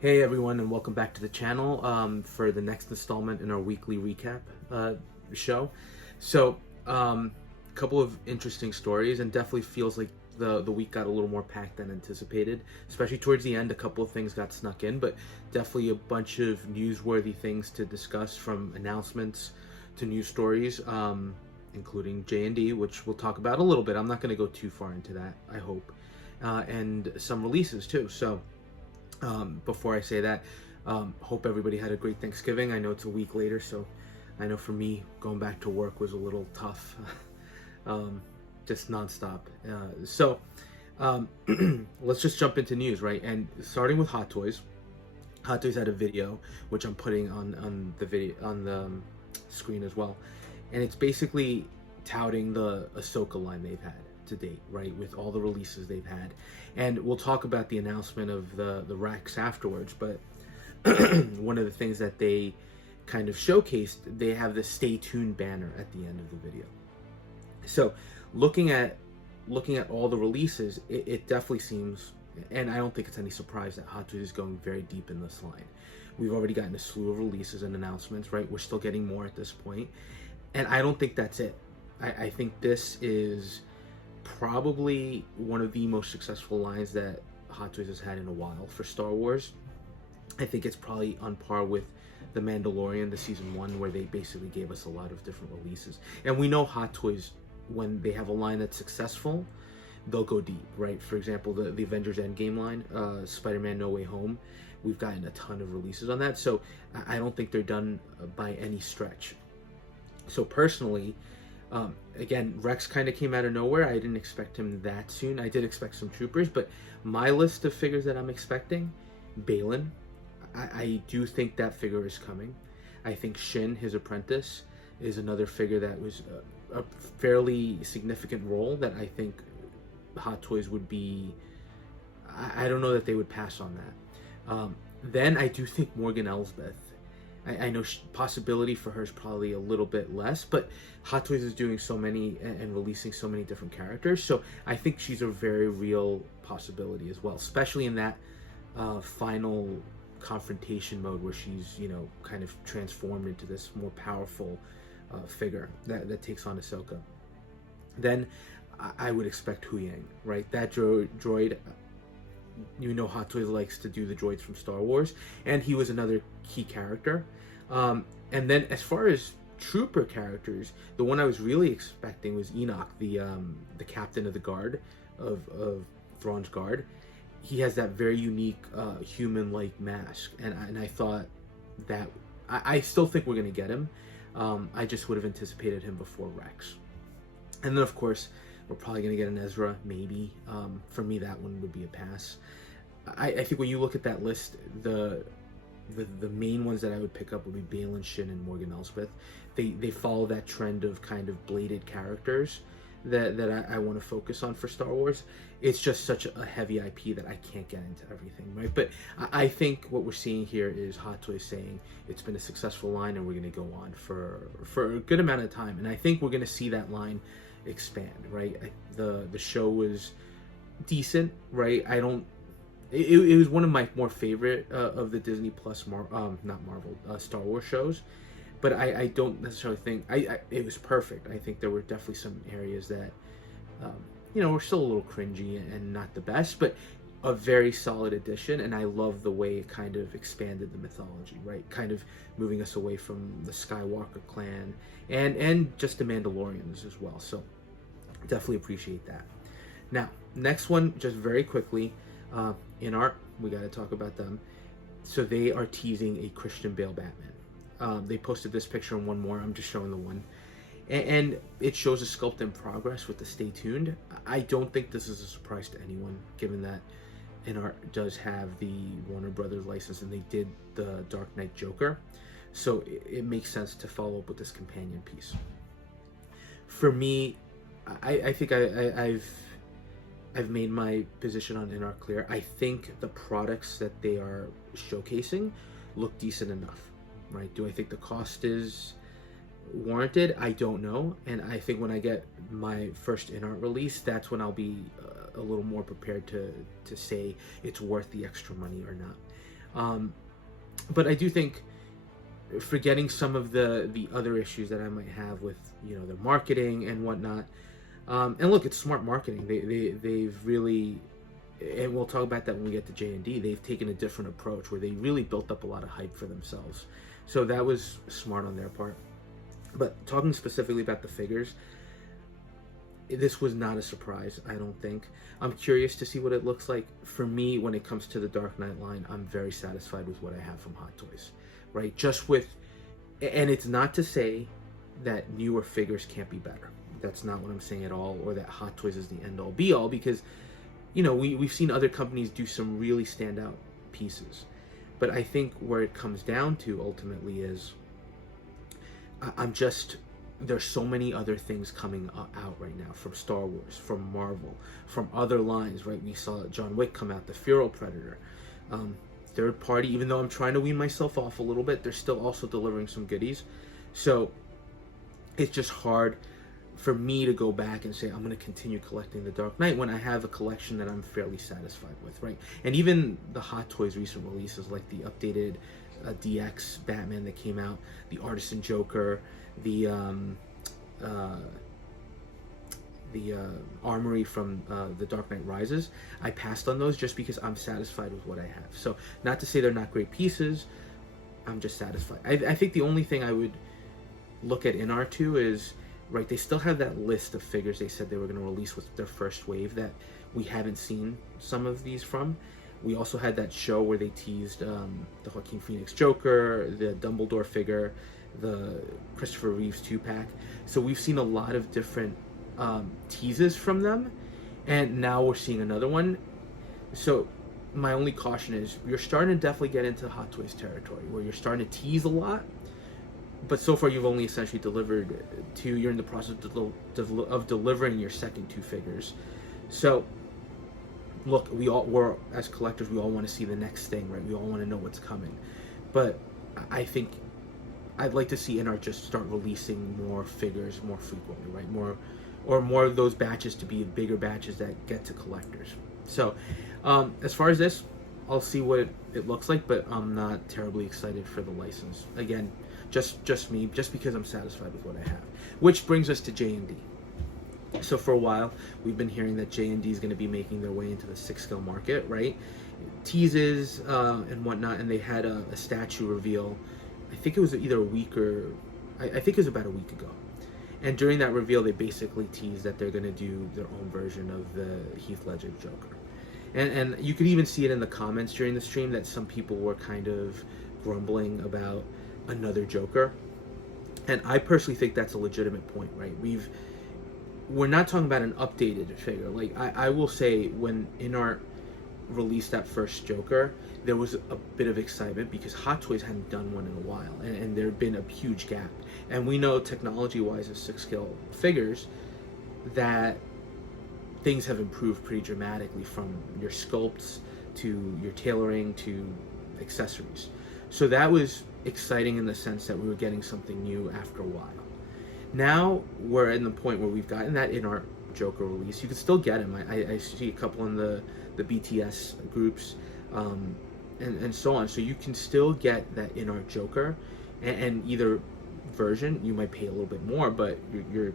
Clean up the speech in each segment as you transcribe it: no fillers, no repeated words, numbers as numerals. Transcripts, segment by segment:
Hey everyone, and welcome back to the channel for the next installment in our weekly recap show. So, a couple of interesting stories, and definitely feels like the week got a little more packed than anticipated. Especially towards the end, a couple of things got snuck in, but definitely a bunch of newsworthy things to discuss, from announcements to news stories, including J&D, which we'll talk about a little bit. I'm not going to go too far into that, I hope, and some releases too. So. Before I say that, hope everybody had a great Thanksgiving. I know it's a week later, so I know for me, going back to work was a little tough, just nonstop. Let's just jump into news, right? And starting with Hot Toys. Hot Toys had a video, which I'm putting on the video on the screen as well, and it's basically touting the Ahsoka line they've had to date, right, with all the releases they've had. And we'll talk about the announcement of the Rex afterwards, but one of the things that they kind of showcased, they have the stay tuned banner at the end of the video. So looking at all the releases, it definitely seems, and I don't think it's any surprise, that Hot Toys is going very deep in this line. We've already gotten a slew of releases and announcements, right? We're still getting more at this point, and I don't think that's it. I think this is probably one of the most successful lines that Hot Toys has had in a while for Star Wars. I think it's probably on par with the Mandalorian, the season 1, where they basically gave us a lot of different releases. And we know Hot Toys, when they have a line that's successful, they'll go deep, right? For example, the Avengers Endgame line, Spider-Man No Way Home, we've gotten a ton of releases on that. So I don't think they're done by any stretch. So personally, again, Rex kind of came out of nowhere. I didn't expect him that soon. I did expect some troopers, but my list of figures that I'm expecting, Balin. I do think that figure is coming. I think Shin, his apprentice, is another figure that was a fairly significant role that I think Hot Toys would be, I don't know that they would pass on that. Then I do think Morgan Elsbeth. I know possibility for her is probably a little bit less, but Hot Toys is doing so many and releasing so many different characters, so I think she's a very real possibility as well, especially in that final confrontation mode where she's, you know, kind of transformed into this more powerful figure that takes on Ahsoka. Then I would expect Huyang, right? That droid, you know, Hot Toys likes to do the droids from Star Wars, and he was another key character. And then as far as trooper characters, the one I was really expecting was Enoch, the captain of the guard of Thrawn's guard. He has that very unique human-like mask, and I thought that I still think we're gonna get him. I just would have anticipated him before Rex. And then of course we're probably gonna get an Ezra, maybe. For me, that one would be a pass. I think when you look at that list, the main ones that I would pick up would be Balin, Shin, and Morgan Elsbeth. They follow that trend of kind of bladed characters that I want to focus on for Star Wars. It's just such a heavy IP that I can't get into everything, right? But I think what we're seeing here is Hot Toys saying it's been a successful line and we're going to go on for a good amount of time. And I think we're going to see that line expand, right? The show was decent, right? It was one of my more favorite of the Disney Plus, Star Wars shows, but I don't necessarily think it was perfect. I think there were definitely some areas that were still a little cringy and not the best, but a very solid addition. And I love the way it kind of expanded the mythology, right? Kind of moving us away from the Skywalker clan and just the Mandalorians as well. So definitely appreciate that. Now, next one, just very quickly. Inart, we got to talk about them. So they are teasing a Christian Bale Batman. They posted this picture and one more. I'm just showing the one, and it shows a sculpt in progress with the stay tuned. I don't think this is a surprise to anyone, given that Inart does have the Warner Brothers license and they did the Dark Knight Joker, so it makes sense to follow up with this companion piece. For me, I think I've made my position on Inart clear. I think the products that they are showcasing look decent enough, right? Do I think the cost is warranted? I don't know. And I think when I get my first Inart release, that's when I'll be a little more prepared to say it's worth the extra money or not. But I do think, forgetting some of the other issues that I might have with, you know, the marketing and whatnot. And look, it's smart marketing. They've really, and we'll talk about that when we get to J&D. They've taken a different approach where they really built up a lot of hype for themselves. So that was smart on their part. But talking specifically about the figures, this was not a surprise, I don't think. I'm curious to see what it looks like. For me, when it comes to the Dark Knight line, I'm very satisfied with what I have from Hot Toys, right? Just with, and it's not to say that newer figures can't be better. That's not what I'm saying at all, or that Hot Toys is the end-all be-all, because, you know, we've seen other companies do some really standout pieces. But I think where it comes down to ultimately is, there's so many other things coming out right now, from Star Wars, from Marvel, from other lines, right? We saw John Wick come out, the Feral Predator. Third party, even though I'm trying to wean myself off a little bit, they're still also delivering some goodies. So it's just hard for me to go back and say I'm going to continue collecting the Dark Knight when I have a collection that I'm fairly satisfied with, right? And even the Hot Toys recent releases, like the updated DX Batman that came out, the Artisan Joker, the Armory from the Dark Knight Rises, I passed on those just because I'm satisfied with what I have. So not to say they're not great pieces, I'm just satisfied. I think the only thing I would look at Inart to is, right, they still have that list of figures they said they were going to release with their first wave that we haven't seen some of these from. We also had that show where they teased the Joaquin Phoenix Joker, the Dumbledore figure, the Christopher Reeves 2-pack. So we've seen a lot of different teases from them, and now we're seeing another one. So my only caution is, you're starting to definitely get into Hot Toys territory, where you're starting to tease a lot, but so far you've only essentially delivered two. You're in the process of delivering your second two figures. So look, we're as collectors, we all want to see the next thing, right? We all want to know what's coming. But I think I'd like to see Inart just start releasing more figures more frequently, right? More of those batches to be bigger batches that get to collectors. So as far as this, I'll see what it looks like, but I'm not terribly excited for the license. Again, just me, just because I'm satisfied with what I have. Which brings us to J&D. So for a while, we've been hearing that J&D is going to be making their way into the 6-scale market, right? Teases and whatnot, and they had a statue reveal. I think it was either a week or... I think it was about a week ago. And during that reveal, they basically teased that they're going to do their own version of the Heath Ledger Joker. And you could even see it in the comments during the stream that some people were kind of grumbling about another Joker. And I personally think that's a legitimate point, right? We're not talking about an updated figure. Like, I will say, when Inart released that first Joker, there was a bit of excitement because Hot Toys hadn't done one in a while, and there had been a huge gap. And we know, technology-wise, as 6-scale figures, that things have improved pretty dramatically, from your sculpts to your tailoring to accessories. So that was exciting in the sense that we were getting something new after a while. Now we're in the point where we've gotten that Inart Joker release. You can still get him. I see a couple in the BTS groups and so on. So you can still get that Inart Joker, and either version you might pay a little bit more, but you're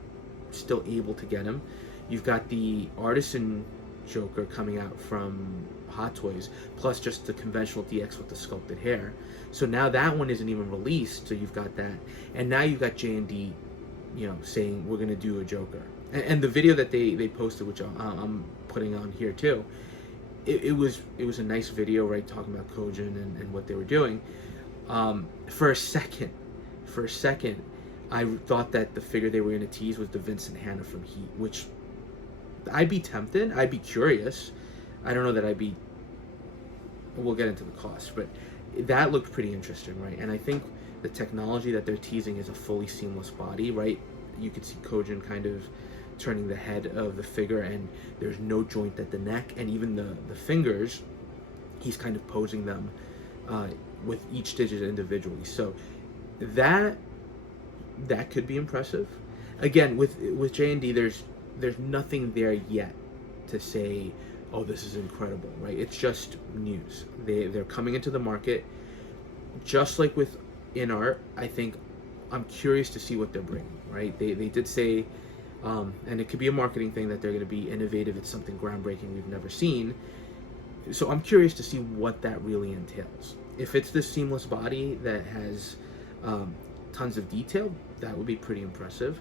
still able to get him. You've got the Artisan Joker coming out from Hot Toys, plus just the conventional DX with the sculpted hair. So now that one isn't even released, so you've got that. And now you've got J&D, you know, saying we're going to do a Joker. And the video that they posted, which I'm putting on here too, it was a nice video, right, talking about Kojun and what they were doing. For a second, I thought that the figure they were going to tease was the Vincent Hanna from Heat, which I'd be tempted. I'd be curious. I don't know that I'd be... We'll get into the cost, but that looked pretty interesting, right? And I think the technology that they're teasing is a fully seamless body, right? You could see Kojun kind of turning the head of the figure, and there's no joint at the neck, and even the fingers, he's kind of posing them with each digit individually. So that could be impressive. Again, with J&D, there's nothing there yet to say, oh, this is incredible, right? It's just news. They're coming into the market, just like with Inart. I think I'm curious to see what they're bringing, right? They did say, and it could be a marketing thing, that they're going to be innovative. It's something groundbreaking we've never seen. So I'm curious to see what that really entails. If it's this seamless body that has tons of detail, that would be pretty impressive.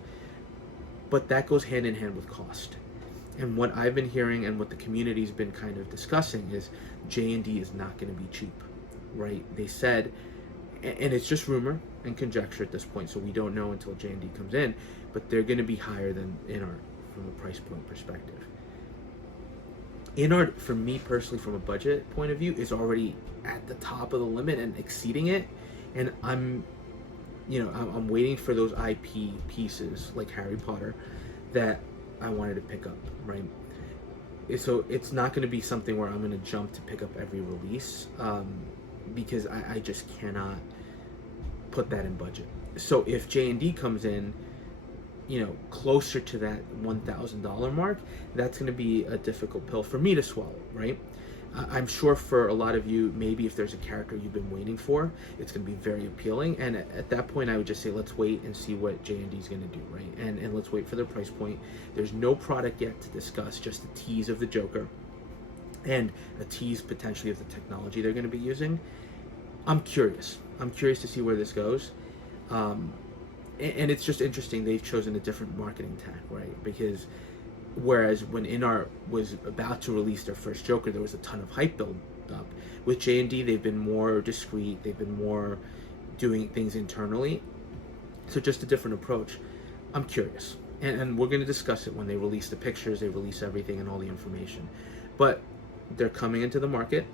But that goes hand in hand with cost. And what I've been hearing and what the community's been kind of discussing is J&D is not going to be cheap, right? They said, and it's just rumor and conjecture at this point, so we don't know until J&D comes in, but they're going to be higher than Inart from a price point perspective. Inart, for me personally, from a budget point of view, is already at the top of the limit and exceeding it. And I'm waiting for those IP pieces like Harry Potter that I wanted to pick up, right? So it's not going to be something where I'm going to jump to pick up every release, because I just cannot put that in budget. So if J&D comes in, closer to that $1,000 mark, that's going to be a difficult pill for me to swallow, right? I'm sure for a lot of you, maybe if there's a character you've been waiting for, it's going to be very appealing. And at that point, I would just say, let's wait and see what J&D is going to do, right? And let's wait for their price point. There's no product yet to discuss, just a tease of the Joker and a tease potentially of the technology they're going to be using. I'm curious. I'm curious to see where this goes. And it's just interesting they've chosen a different marketing tack, right? Because whereas when Inart was about to release their first Joker, there was a ton of hype build up. With J&D, they've been more discreet. They've been more doing things internally. So just a different approach. I'm curious. And we're going to discuss it when they release the pictures, they release everything and all the information. But they're coming into the market.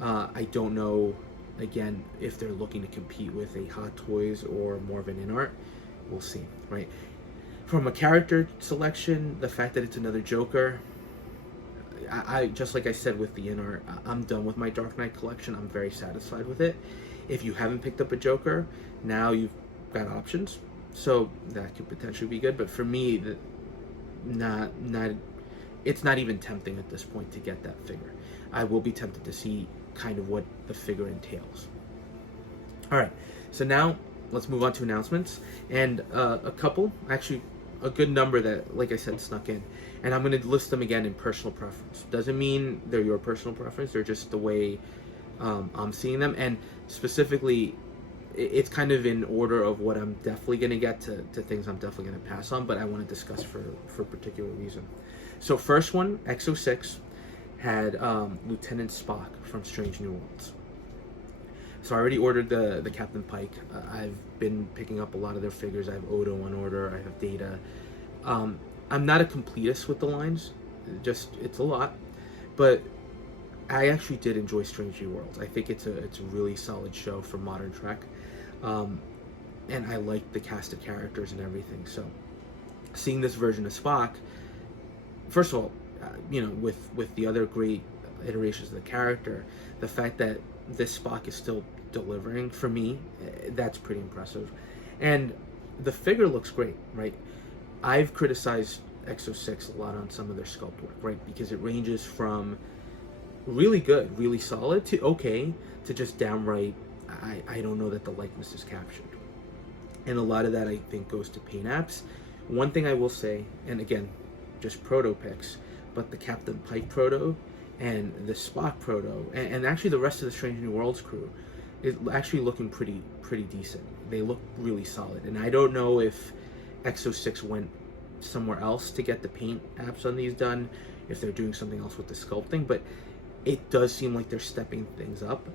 I don't know, again, if they're looking to compete with a Hot Toys or more of an Inart. We'll see, right? From a character selection, the fact that it's another Joker, I just like I said with the Inart, I'm done with my Dark Knight collection. I'm very satisfied with it. If you haven't picked up a Joker, now you've got options, so that could potentially be good. But for me, it's not even tempting at this point to get that figure. I will be tempted to see kind of what the figure entails. All right, so now let's move on to announcements, and a couple, actually a good number that, like I said, snuck in, and I'm going to list them again in personal preference. Doesn't mean they're your personal preference, they're just the way I'm seeing them, and specifically it's kind of in order of what I'm definitely going to get to things I'm definitely going to pass on, but I want to discuss for a particular reason. So first one, X06 had Lieutenant Spock from Strange New Worlds. So I already ordered the Captain Pike. I've been picking up a lot of their figures. I have Odo on order. I have Data. I'm not a completist with the lines. It's a lot. But I actually did enjoy Strange New Worlds. I think it's a really solid show for modern Trek. And I like the cast of characters and everything. So seeing this version of Spock, first of all, with the other great iterations of the character, the fact that this Spock is still delivering, for me, that's pretty impressive. And the figure looks great, right? I've criticized X06 a lot on some of their sculpt work, right? Because it ranges from really good, really solid, to okay, to just downright, I don't know that the likeness is captured. And a lot of that, I think, goes to paint apps. One thing I will say, and again, just proto pics, but the Captain Pike proto and the Spock proto, and actually the rest of the Strange New Worlds crew, is actually looking pretty decent. They look really solid, and I don't know if X06 went somewhere else to get the paint apps on these done, if they're doing something else with the sculpting, but it does seem like they're stepping things up.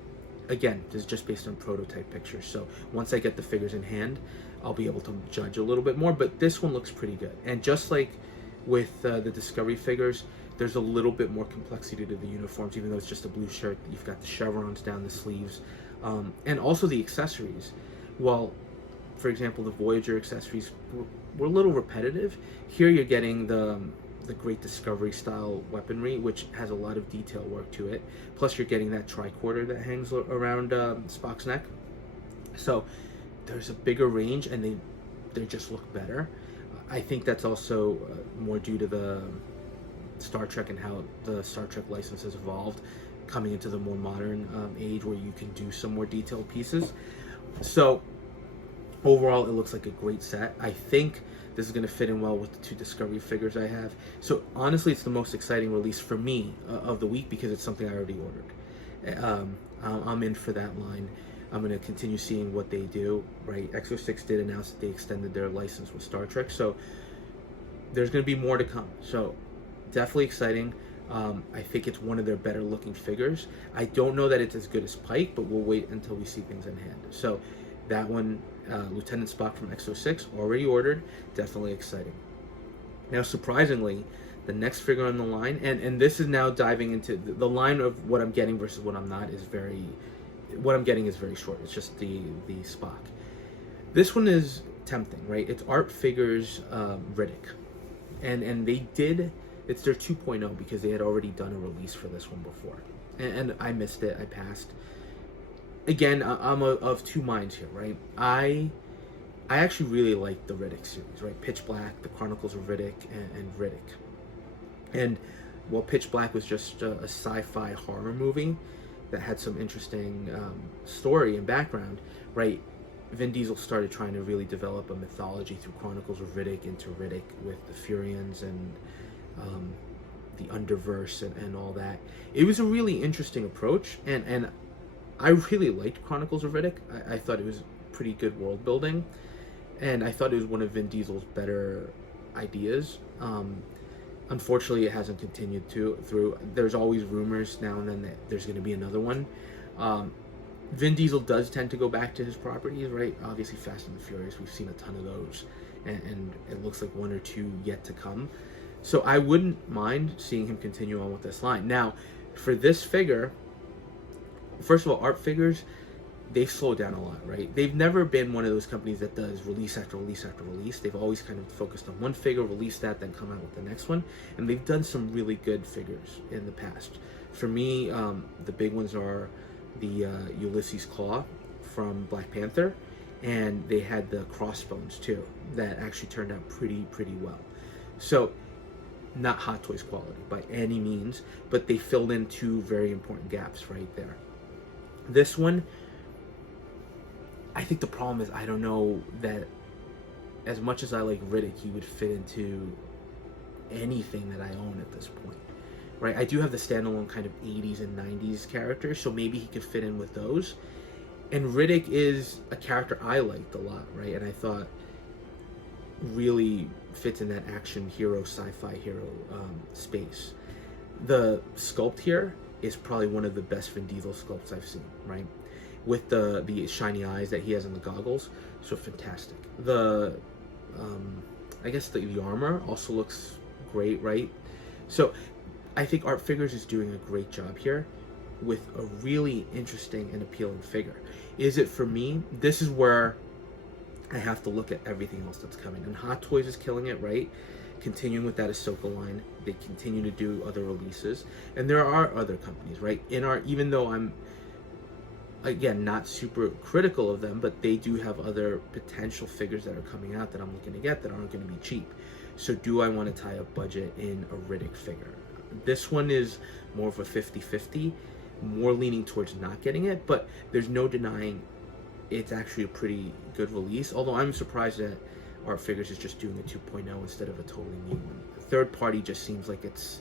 Again, this is just based on prototype pictures, so once I get the figures in hand, I'll be able to judge a little bit more, but this one looks pretty good. And just like with the Discovery figures, there's a little bit more complexity to the uniforms, even though it's just a blue shirt. You've got the chevrons down the sleeves, and also the accessories. While, for example, the Voyager accessories were a little repetitive, here you're getting the Great Discovery style weaponry, which has a lot of detail work to it. Plus, you're getting that tricorder that hangs around Spock's neck. So there's a bigger range, and they just look better. I think that's also more due to Star Trek and how the Star Trek license has evolved, coming into the more modern age where you can do some more detailed pieces. So overall, it looks like a great set. I think this is going to fit in well with the 2 Discovery figures I have. So honestly, it's the most exciting release for me of the week because it's something I already ordered. I'm in for that line. I'm going to continue seeing what they do, right? Exo-6 did announce that they extended their license with Star Trek, so there's going to be more to come. So definitely exciting. I think it's one of their better looking figures. I don't know that it's as good as Pike, but we'll wait until we see things in hand. So that one, Lieutenant Spock from Exo-6, already ordered. Definitely exciting. Now, surprisingly, the next figure on the line, and this is now diving into the line of what I'm getting versus what I'm not, is very... What I'm getting is very short. It's just the Spock. This one is tempting, right? It's Art Figures Riddick. And they did... It's their 2.0 because they had already done a release for this one before. And I missed it. I passed. Again, I'm of two minds here, right? I actually really like the Riddick series, right? Pitch Black, the Chronicles of Riddick, and Riddick. And while Pitch Black was just a sci-fi horror movie that had some interesting story and background, right? Vin Diesel started trying to really develop a mythology through Chronicles of Riddick into Riddick with the Furians and the Underverse and all that. It was a really interesting approach, and I really liked Chronicles of Riddick. I thought it was pretty good world building, and I thought it was one of Vin Diesel's better ideas. Unfortunately, it hasn't continued through. There's always rumors now and then that there's going to be another one. Vin Diesel does tend to go back to his properties, right? Obviously, Fast and the Furious, we've seen a ton of those, and it looks like one or two yet to come. So I wouldn't mind seeing him continue on with this line. Now, for this figure, first of all, Art Figures, they've slowed down a lot, right? They've never been one of those companies that does release after release after release. They've always kind of focused on one figure, release that, then come out with the next one. And they've done some really good figures in the past. For me, the big ones are the Ulysses Claw from Black Panther, and they had the Crossbones too, that actually turned out pretty well. So, not Hot Toys quality by any means, but they filled in two very important gaps right there. This one, I think the problem is I don't know that as much as I like Riddick, he would fit into anything that I own at this point, right? I do have the standalone kind of 80s and 90s characters, so maybe he could fit in with those. And Riddick is a character I liked a lot, right? And I thought really fits in that action hero, sci-fi hero space. The sculpt here is probably one of the best Vin Diesel sculpts I've seen, right? With the shiny eyes that he has in the goggles, so fantastic. The I guess the armor also looks great, right? So I think Art Figures is doing a great job here with a really interesting and appealing figure. Is it for me? This is where I have to look at everything else that's coming. And Hot Toys is killing it, right? Continuing with that Ahsoka line. They continue to do other releases. And there are other companies, right? Inart, even though I'm, again, not super critical of them, but they do have other potential figures that are coming out that I'm looking to get that aren't going to be cheap. So do I want to tie up budget in a Riddick figure? This one is more of a 50-50, more leaning towards not getting it, but there's no denying it's actually a pretty good release, although I'm surprised that Art Figures is just doing a 2.0 instead of a totally new one. Third party just seems like it's...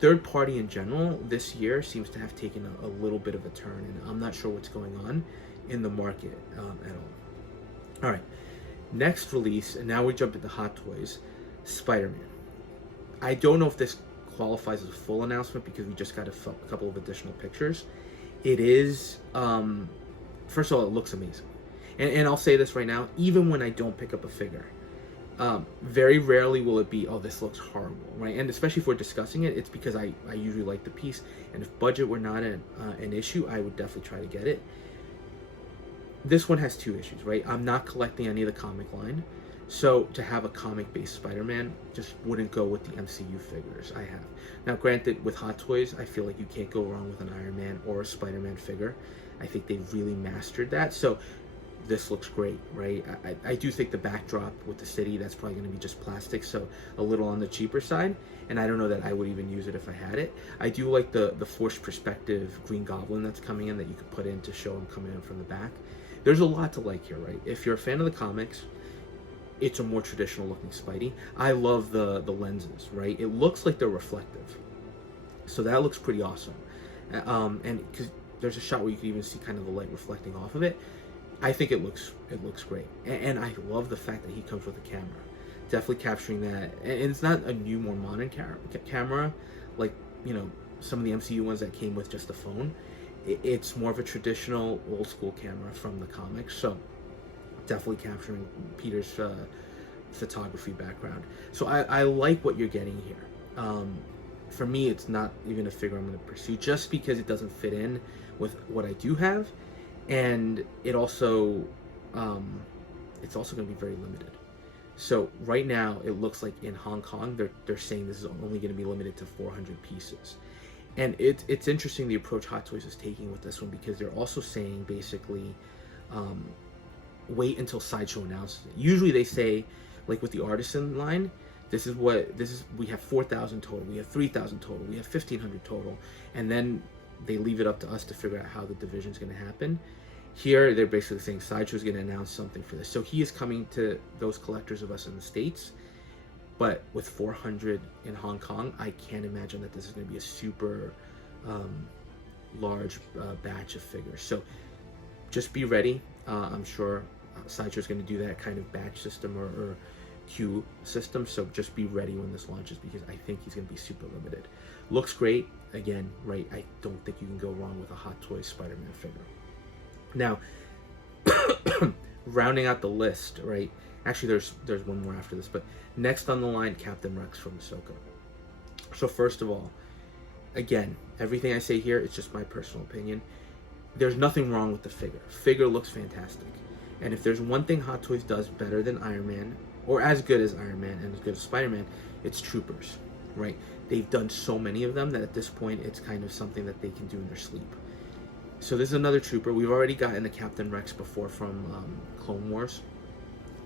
Third party in general this year seems to have taken a little bit of a turn, and I'm not sure what's going on in the market at all. Alright, next release, and now we jump into Hot Toys, Spider-Man. I don't know if this qualifies as a full announcement because we just got a couple of additional pictures. It is... First of all, it looks amazing. And I'll say this right now, even when I don't pick up a figure, very rarely will it be, oh, this looks horrible, right? And especially if we're discussing it, it's because I usually like the piece. And if budget were not an issue, I would definitely try to get it. This one has two issues, right? I'm not collecting any of the comic line. So to have a comic-based Spider-Man just wouldn't go with the MCU figures I have. Now, granted, with Hot Toys, I feel like you can't go wrong with an Iron Man or a Spider-Man figure. I think they've really mastered that. So this looks great, right? I do think the backdrop with the city, that's probably going to be just plastic, so a little on the cheaper side, and I don't know that I would even use it if I had it. I do like the forced perspective Green Goblin that's coming in that you could put in to show him coming in from the back. There's a lot to like here, right? If you're a fan of the comics, it's a more traditional looking Spidey. I love the lenses, right? It looks like they're reflective, so that looks pretty awesome. And because there's a shot where you can even see kind of the light reflecting off of it. I think it looks great, and I love the fact that he comes with a camera, definitely capturing that. And it's not a new, more modern camera, like, you know, some of the MCU ones that came with just a phone. It's more of a traditional, old school camera from the comics. So definitely capturing Peter's photography background. So I like what you're getting here. For me, it's not even a figure I'm going to pursue, just because it doesn't fit in with what I do have. And it also, it's also going to be very limited. So right now, it looks like in Hong Kong, they're saying this is only going to be limited to 400 pieces. And it's interesting the approach Hot Toys is taking with this one, because they're also saying basically, wait until Sideshow announces it. Usually they say, like with the Artisan line, we have 4,000 total, we have 3,000 total, we have 1,500 total, and then they leave it up to us to figure out how the division is going to happen. Here, they're basically saying Sideshow is going to announce something for this. So he is coming to those collectors of us in the States, but with 400 in Hong Kong, I can't imagine that this is going to be a super large batch of figures. So just be ready. I'm sure Sideshow is going to do that kind of batch system or queue system. So just be ready when this launches, because I think he's going to be super limited. Looks great. Again, right, I don't think you can go wrong with a Hot Toys Spider-Man figure. Now, rounding out the list, right? Actually, there's one more after this, but next on the line, Captain Rex from Ahsoka. So first of all, again, everything I say here is just my personal opinion. There's nothing wrong with the figure. Figure looks fantastic. And if there's one thing Hot Toys does better than Iron Man, or as good as Iron Man and as good as Spider-Man, it's troopers, right? They've done so many of them that at this point, it's kind of something that they can do in their sleep. So this is another trooper. We've already gotten the Captain Rex before from Clone Wars,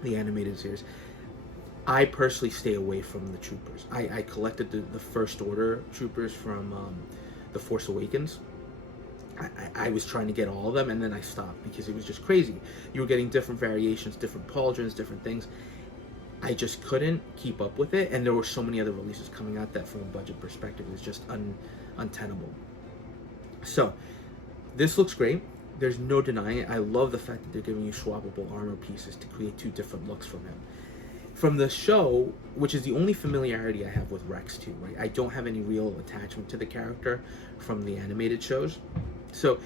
the animated series. I personally stay away from the troopers. I collected the First Order troopers from The Force Awakens. I was trying to get all of them, and then I stopped because it was just crazy. You were getting different variations, different pauldrons, different things. I just couldn't keep up with it, and there were so many other releases coming out that from a budget perspective is just untenable. So this looks great. There's no denying it. I love the fact that they're giving you swappable armor pieces to create two different looks from him. From the show, which is the only familiarity I have with Rex too, right? I don't have any real attachment to the character from the animated shows. So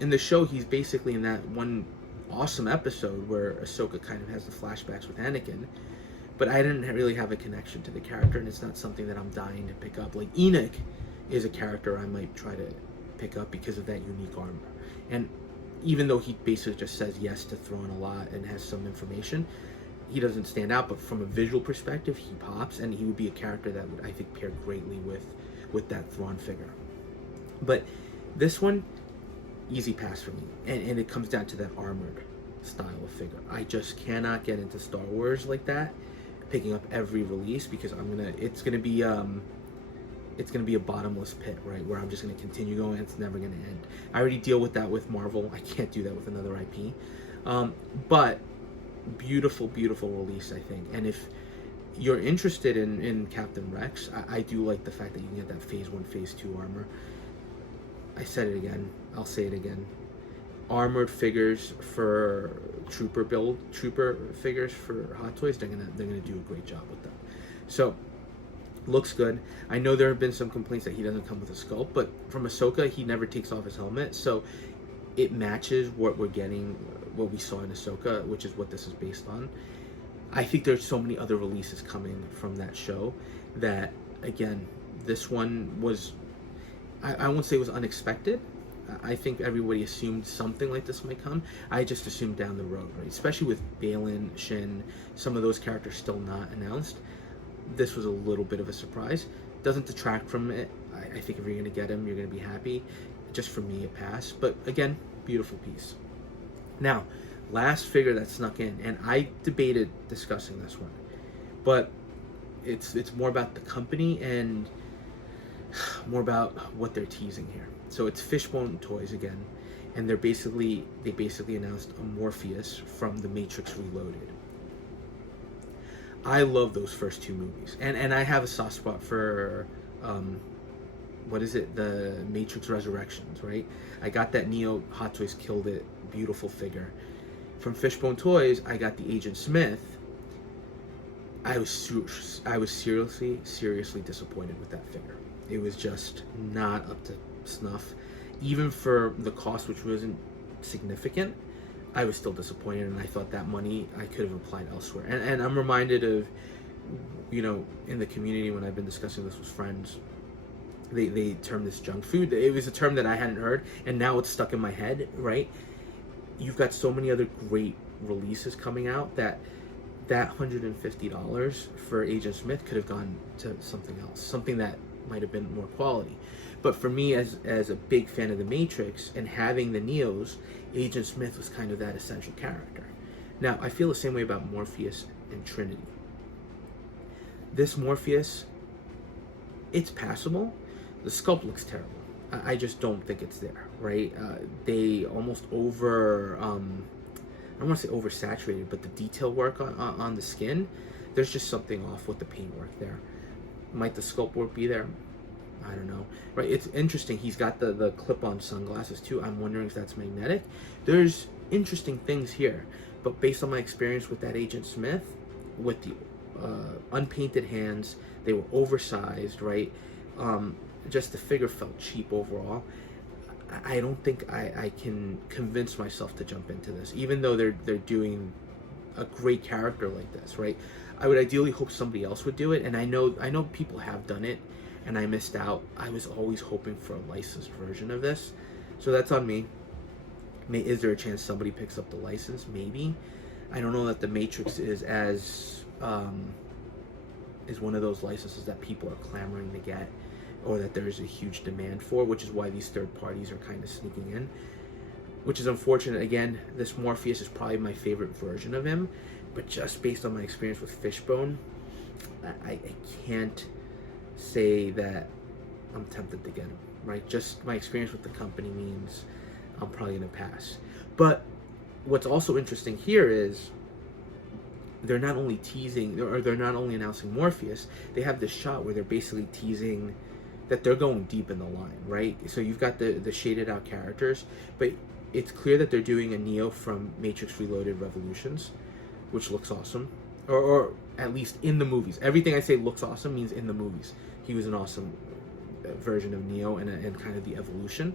in the show, he's basically in that one awesome episode where Ahsoka kind of has the flashbacks with Anakin, but I didn't really have a connection to the character, and it's not something that I'm dying to pick up. Like Enoch is a character I might try to pick up because of that unique armor. And even though he basically just says yes to Thrawn a lot and has some information, he doesn't stand out, but from a visual perspective, he pops, and he would be a character that would, I think, pair greatly with that Thrawn figure. But this one, easy pass for me, and it comes down to that armored style of figure. I just cannot get into Star Wars like that, picking up every release, because it's gonna be a bottomless pit, right, where I'm just gonna continue going. It's never gonna end. I already deal with that with Marvel. I can't do that with another IP. But beautiful release, I think. And if you're interested in Captain Rex, I do like the fact that you can get that Phase 1, Phase 2 armor. I said it again, I'll say it again. Armored figures for trooper figures for Hot Toys, they're gonna do a great job with them. So looks good. I know there have been some complaints that he doesn't come with a sculpt, but from Ahsoka, he never takes off his helmet, so it matches what we're getting, what we saw in Ahsoka, which is what this is based on. I think there's so many other releases coming from that show that, again, this one was, I won't say it was unexpected. I think everybody assumed something like this might come. I just assumed down the road, right? Especially with Balin, Shin, some of those characters still not announced. This was a little bit of a surprise. Doesn't detract from it. I think if you're going to get him, you're going to be happy. Just for me, it passed. But again, beautiful piece. Now, last figure that snuck in, and I debated discussing this one, but it's more about the company and more about what they're teasing here. So it's Fishbone Toys again, and they basically announced a Morpheus from The Matrix Reloaded. I love those first two movies, and I have a soft spot for what is it, the Matrix Resurrections, right? I got that Neo Hot Toys Killed It beautiful figure. From Fishbone Toys, I got the Agent Smith. I was seriously disappointed with that figure. It was just not up to snuff. Even for the cost, which wasn't significant, I was still disappointed, and I thought that money I could have applied elsewhere. And I'm reminded of, you know, in the community when I've been discussing this with friends, they term this junk food. It was a term that I hadn't heard, and now it's stuck in my head, right? You've got so many other great releases coming out that $150 for Agent Smith could have gone to something else, something that might have been more quality. But for me, as a big fan of the Matrix and having the Neos, Agent Smith was kind of that essential character. Now, I feel the same way about Morpheus and Trinity. This Morpheus, it's passable. The sculpt looks terrible. I just don't think it's there, right? They almost I don't want to say oversaturated, but the detail work on the skin, there's just something off with the paint work there. Might the sculpt work be there? I don't know. Right, it's interesting. He's got the clip-on sunglasses too. I'm wondering if that's magnetic. There's interesting things here, but based on my experience with that Agent Smith, with the unpainted hands, they were oversized, right? Just the figure felt cheap overall. I don't think I can convince myself to jump into this, even though they're doing a great character like this, right? I would ideally hope somebody else would do it, and I know people have done it, and I missed out. I was always hoping for a licensed version of this, so that's on me. Is there a chance somebody picks up the license? Maybe. I don't know that the Matrix is one of those licenses that people are clamoring to get, or that there is a huge demand for, which is why these third parties are kind of sneaking in, which is unfortunate. Again, this Morpheus is probably my favorite version of him, but just based on my experience with Fishbone, I can't say that I'm tempted to get him, right? Just my experience with the company means I'm probably going to pass. But what's also interesting here is they're not only teasing, or they're not only announcing Morpheus, they have this shot where they're basically teasing that they're going deep in the line, right? So you've got the shaded out characters, but it's clear that they're doing a Neo from Matrix Reloaded Revolutions, which looks awesome, or at least in the movies. Everything I say looks awesome means in the movies. He was an awesome version of Neo and kind of the evolution.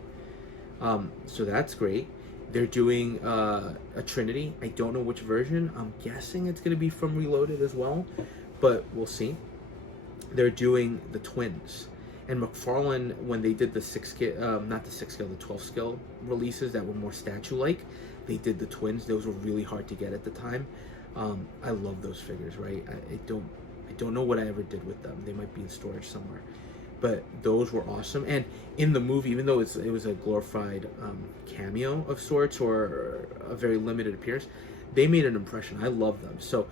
So that's great. They're doing a Trinity. I don't know which version. I'm guessing it's going to be from Reloaded as well, but we'll see. They're doing the twins. And McFarlane, when they did the 12 scale releases that were more statue-like, they did the twins. Those were really hard to get at the time. I love those figures, right? I don't know what I ever did with them. They might be in storage somewhere. But those were awesome. And in the movie, even though it was a glorified cameo of sorts, or a very limited appearance, they made an impression. I love them. So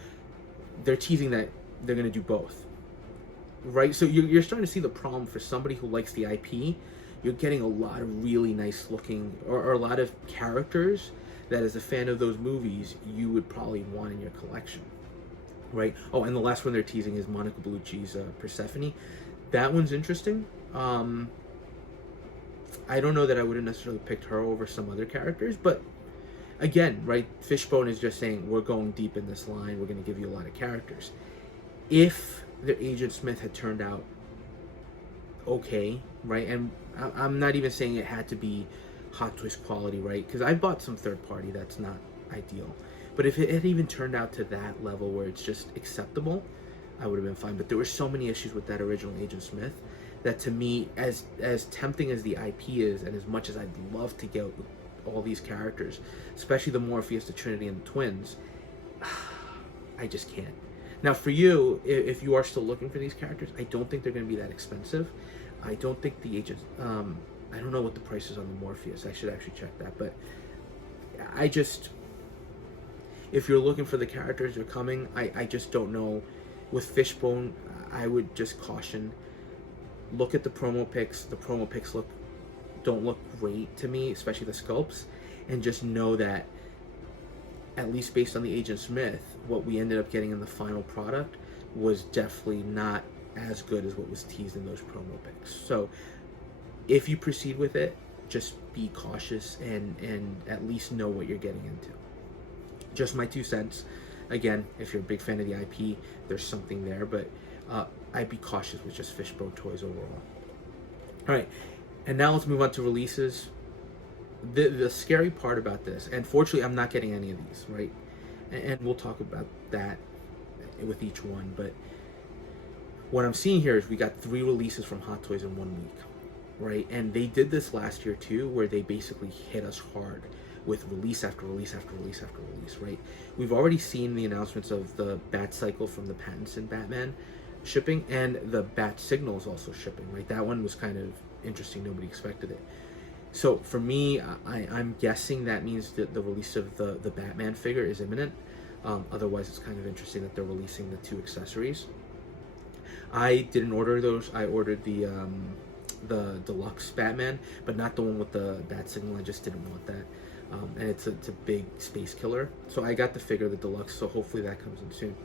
they're teasing that they're going to do both. Right, so you're starting to see the problem for somebody who likes the IP. You're getting a lot of really nice looking, or a lot of characters that, as a fan of those movies, you would probably want in your collection, right? Oh, and the last one they're teasing is Monica Bellucci's Persephone. That one's interesting. I don't know that I would have necessarily picked her over some other characters, but again, right, Fishbone is just saying, we're going deep in this line, we're going to give you a lot of characters. If the Agent Smith had turned out okay, right? And I'm not even saying it had to be Hot Toys quality, right? Because I bought some third party that's not ideal. But if it had even turned out to that level where it's just acceptable, I would have been fine. But there were so many issues with that original Agent Smith that, to me, as tempting as the IP is, and as much as I'd love to get all these characters, especially the Morpheus, the Trinity, and the twins, I just can't. Now, for you, if you are still looking for these characters, I don't think they're going to be that expensive. I don't think the Agent... I don't know what the price is on the Morpheus. I should actually check that. But I just... if you're looking for the characters that are coming, I just don't know. With Fishbone, I would just caution. Look at the promo pics. The promo pics don't look great to me, especially the sculpts, and just know that, at least based on the Agent Smith, what we ended up getting in the final product was definitely not as good as what was teased in those promo pics. So if you proceed with it, just be cautious and at least know what you're getting into. Just my 2 cents. Again, if you're a big fan of the IP, there's something there, but I'd be cautious with just Fishbone toys overall. All right, and now let's move on to releases. The scary part about this, and fortunately I'm not getting any of these, right? And we'll talk about that with each one, but what I'm seeing here is we got 3 releases from Hot Toys in 1 week, right? And they did this last year too, where they basically hit us hard with release after release after release after release, right? We've already seen the announcements of the Bat Cycle from the Pattinson Batman shipping, and the Bat Signal is also shipping, right? That one was kind of interesting. Nobody expected it. So for me, I'm guessing that means that the release of the Batman figure is imminent. Otherwise, it's kind of interesting that they're releasing the 2 accessories. I didn't order those. I ordered the deluxe Batman, but not the one with the Bat Signal. I just didn't want that. And it's a big space killer. So I got the figure, the deluxe, so hopefully that comes in soon.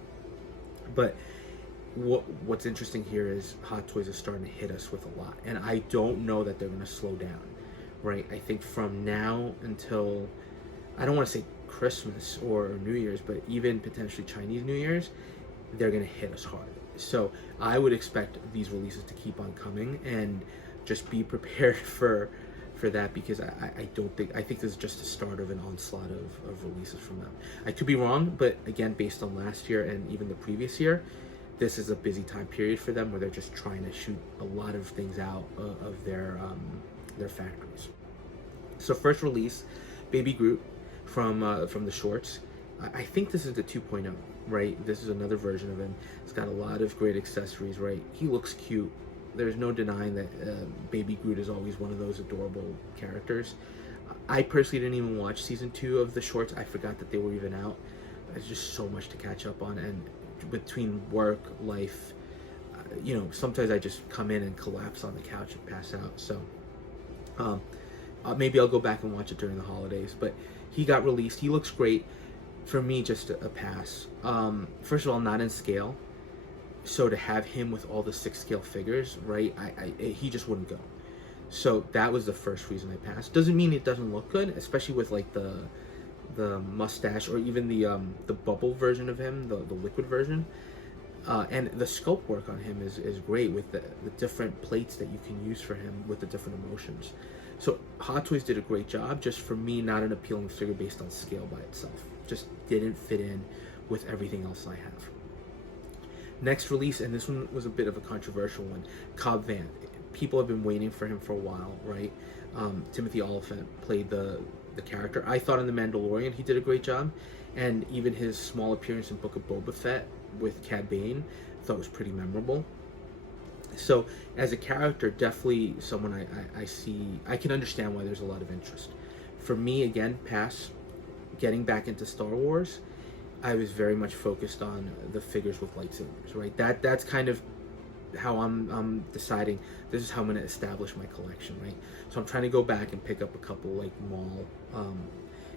But what's interesting here is Hot Toys is starting to hit us with a lot. And I don't know that they're going to slow down, right? I think from now until, I don't want to say Christmas or New Year's, but even potentially Chinese New Year's, they're going to hit us hard. So I would expect these releases to keep on coming, and just be prepared for that, because I think this is just the start of an onslaught of releases from them. I could be wrong, but again, based on last year and even the previous year, this is a busy time period for them where they're just trying to shoot a lot of things out of their factories. So first release, Baby Groot from the shorts. I think this is the 2.0, right? This is another version of him. It's got a lot of great accessories, right? He looks cute. There's no denying that Baby Groot is always one of those adorable characters. I personally didn't even watch season 2 of the shorts. I forgot that they were even out. There's just so much to catch up on, and between work, life, sometimes I just come in and collapse on the couch and pass out. So maybe I'll go back and watch it during the holidays. But he got released. He looks great. For me, just a pass. First of all, not in scale. So to have him with all the 6 scale figures, right, he just wouldn't go. So that was the first reason I passed. Doesn't mean it doesn't look good, especially with like the mustache, or even the bubble version of him, the liquid version. And the sculpt work on him is great, with the different plates that you can use for him with the different emotions. So Hot Toys did a great job. Just for me, not an appealing figure based on scale by itself. Just didn't fit in with everything else I have. Next release, and this one was a bit of a controversial one, Cobb Vanth. People have been waiting for him for a while, right? Timothy Oliphant played the character. I thought in The Mandalorian he did a great job, and even his small appearance in Book of Boba Fett with Cad Bane I thought was pretty memorable. So as a character, definitely someone I see, I can understand why there's a lot of interest. For me, again, pass. Getting back into Star Wars, I was very much focused on the figures with lightsabers, right? That's kind of how I'm deciding this is how I'm going to establish my collection, right? So I'm trying to go back and pick up a couple like Maul,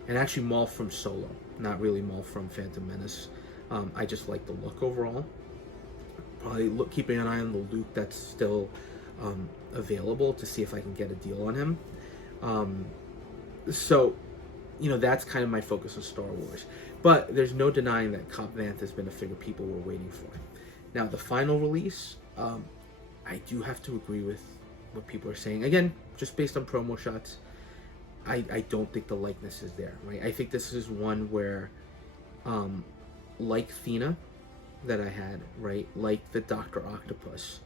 and actually Maul from Solo, not really Maul from Phantom Menace. I just like the look overall. Probably keeping an eye on the Luke that's still available to see if I can get a deal on him. So, that's kind of my focus on Star Wars. But there's no denying that Cobb Vanth has been a figure people were waiting for. Now, the final release, I do have to agree with what people are saying. Again, just based on promo shots, I don't think the likeness is there, right? I think this is one where, like Thena that I had, right? Like the Dr. Octopus,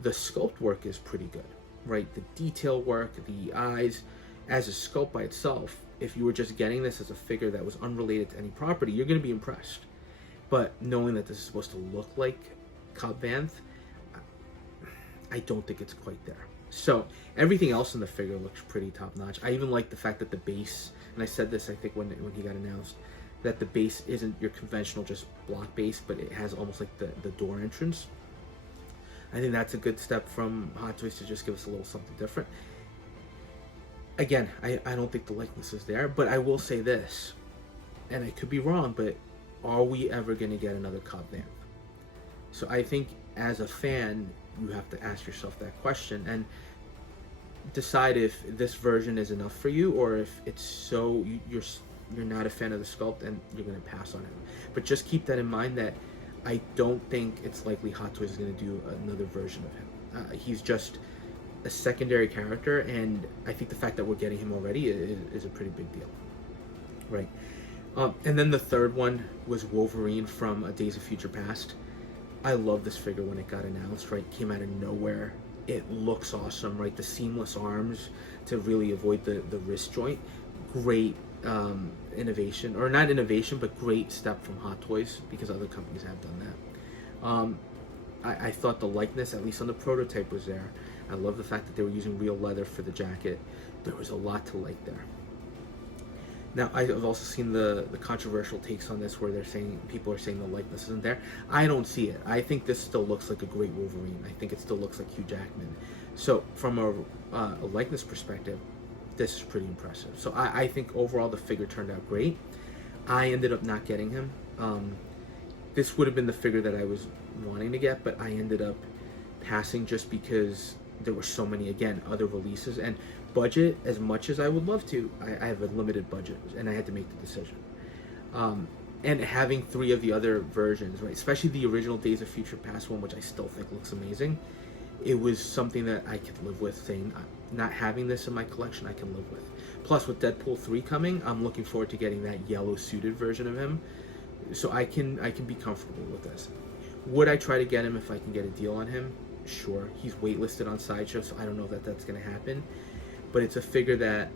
the sculpt work is pretty good, right? The detail work, the eyes, as a sculpt by itself, if you were just getting this as a figure that was unrelated to any property, you're going to be impressed. But knowing that this is supposed to look like Cobb Vanth, I don't think it's quite there. So everything else in the figure looks pretty top notch. I even like the fact that the base, and I said this I think when he got announced, that the base isn't your conventional just block base, but it has almost like the door entrance. I think that's a good step from Hot Toys to just give us a little something different. Again, I don't think the likeness is there, but I will say this, and I could be wrong, but are we ever going to get another Cobb Vanth? So I think as a fan, you have to ask yourself that question and decide if this version is enough for you, or if it's so you're not a fan of the sculpt and you're going to pass on him. But just keep that in mind, that I don't think it's likely Hot Toys is going to do another version of him. He's just a secondary character, and I think the fact that we're getting him already is a pretty big deal, right? And then the third one was Wolverine from Days of Future Past. I love this figure when it got announced, right? Came out of nowhere. It looks awesome, right? The seamless arms to really avoid the wrist joint. Great innovation, or not innovation, but great step from Hot Toys, because other companies have done that. I thought the likeness, at least on the prototype, was there. I love the fact that they were using real leather for the jacket. There was a lot to like there. Now, I've also seen the controversial takes on this, where people are saying the likeness isn't there. I don't see it. I think this still looks like a great Wolverine. I think it still looks like Hugh Jackman. So from a likeness perspective, this is pretty impressive. So I think overall the figure turned out great. I ended up not getting him. This would have been the figure that I was wanting to get, but I ended up passing just because there were so many, again, other releases, and budget, as much as I would love to, I have a limited budget, and I had to make the decision. And having 3 of the other versions, right, especially the original Days of Future Past one, which I still think looks amazing, it was something that I could live with, saying not having this in my collection I can live with. Plus, with Deadpool 3 coming, I'm looking forward to getting that yellow suited version of him, so I can be comfortable with this. Would I try to get him if I can get a deal on him? Sure. He's waitlisted on Sideshow, so I don't know if that's going to happen. But it's a figure that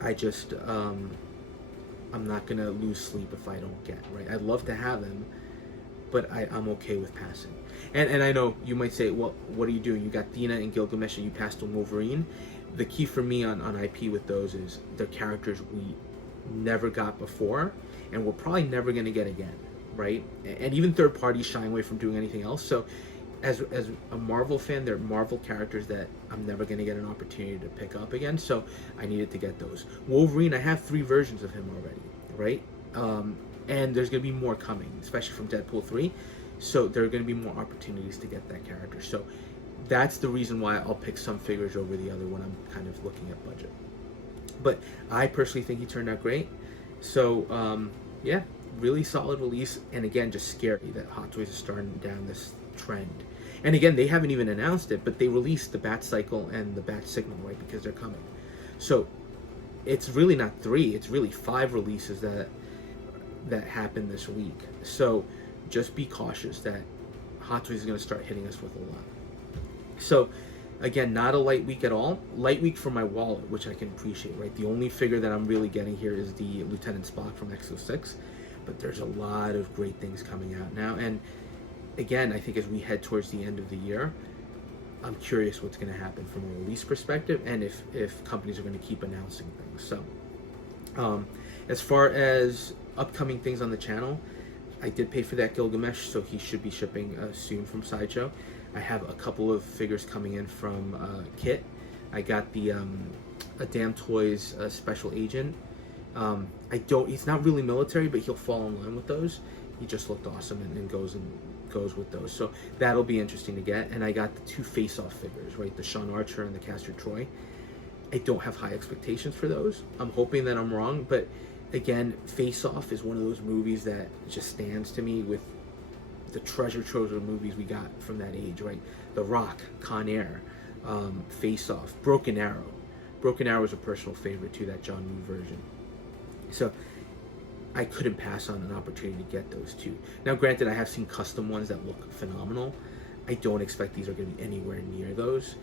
I just, I'm not going to lose sleep if I don't get, right? I'd love to have him, but I'm okay with passing. And I know you might say, well, what are you doing? You got Dina and Gilgamesh and you passed on Wolverine. The key for me on IP with those is they're characters we never got before, and we're probably never going to get again, right? And even third parties shying away from doing anything else. So as a Marvel fan, they're Marvel characters that I'm never going to get an opportunity to pick up again, so I needed to get those. Wolverine, I have 3 versions of him already, right? And there's going to be more coming, especially from Deadpool 3, so there are going to be more opportunities to get that character. So that's the reason why I'll pick some figures over the other when I'm kind of looking at budget. But I personally think he turned out great. So, yeah, really solid release, and again, just scary that Hot Toys is starting down this trend. And again, they haven't even announced it, but they released the Bat Cycle and the Bat Signal, right, because they're coming. So it's really not 3, it's really 5 releases that happened this week. So just be cautious that Hot Toys is going to start hitting us with a lot. So again, not a light week at all. Light week for my wallet, which I can appreciate, right? The only figure that I'm really getting here is the Lieutenant Spock from X06, but there's a lot of great things coming out now. And again, I think as we head towards the end of the year, I'm curious what's going to happen from a release perspective, and if companies are going to keep announcing things. So as far as upcoming things on the channel, I did pay for that Gilgamesh, so he should be shipping soon from Sideshow. I have a couple of figures coming in from Kit. I got the a Damn Toys Special Agent. He's not really military, but he'll fall in line with those. He just looked awesome and goes with those. So that'll be interesting to get. And I got the 2 face-off figures, right? The Sean Archer and the Castor Troy. I don't have high expectations for those. I'm hoping that I'm wrong, but again, Face Off is one of those movies that just stands to me with the treasure trove of movies we got from that age, right? The Rock, Con Air, Face Off, Broken Arrow. Broken Arrow was a personal favorite too, that John Woo version. So I couldn't pass on an opportunity to get those 2. Now, granted, I have seen custom ones that look phenomenal. I don't expect these are going to be anywhere near those.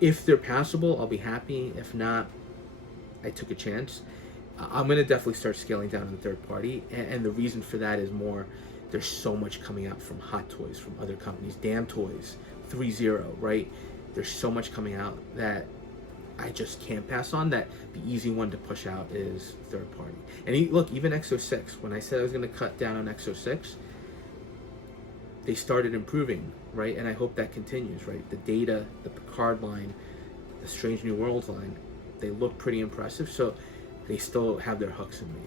If they're passable, I'll be happy. If not, I took a chance. I'm going to definitely start scaling down on the third party, and the reason for that is more, there's so much coming out from Hot Toys, from other companies, Damn Toys, 3-0, right? There's so much coming out that I just can't pass on, that the easy one to push out is third party. And look, even X06, when I said I was going to cut down on X06, they started improving, right? And I hope that continues, right? The Data, the Picard line, the Strange New Worlds line, they look pretty impressive, so they still have their hooks in me.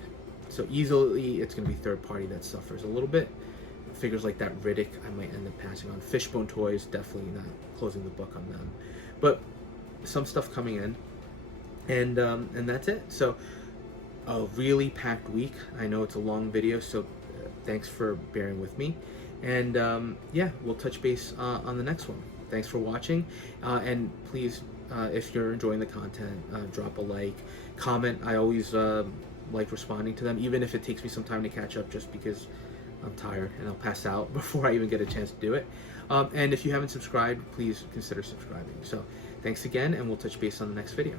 So easily, it's going to be third party that suffers a little bit. Figures like that Riddick, I might end up passing on. Fishbone toys, definitely not closing the book on them. But some stuff coming in, and that's it. So a really packed week. I know it's a long video, so thanks for bearing with me. And yeah, we'll touch base on the next one. Thanks for watching, and please, if you're enjoying the content, drop a like, comment. I always like responding to them, even if it takes me some time to catch up, just because I'm tired and I'll pass out before I even get a chance to do it. And if you haven't subscribed, please consider subscribing. So thanks again, and we'll touch base on the next video.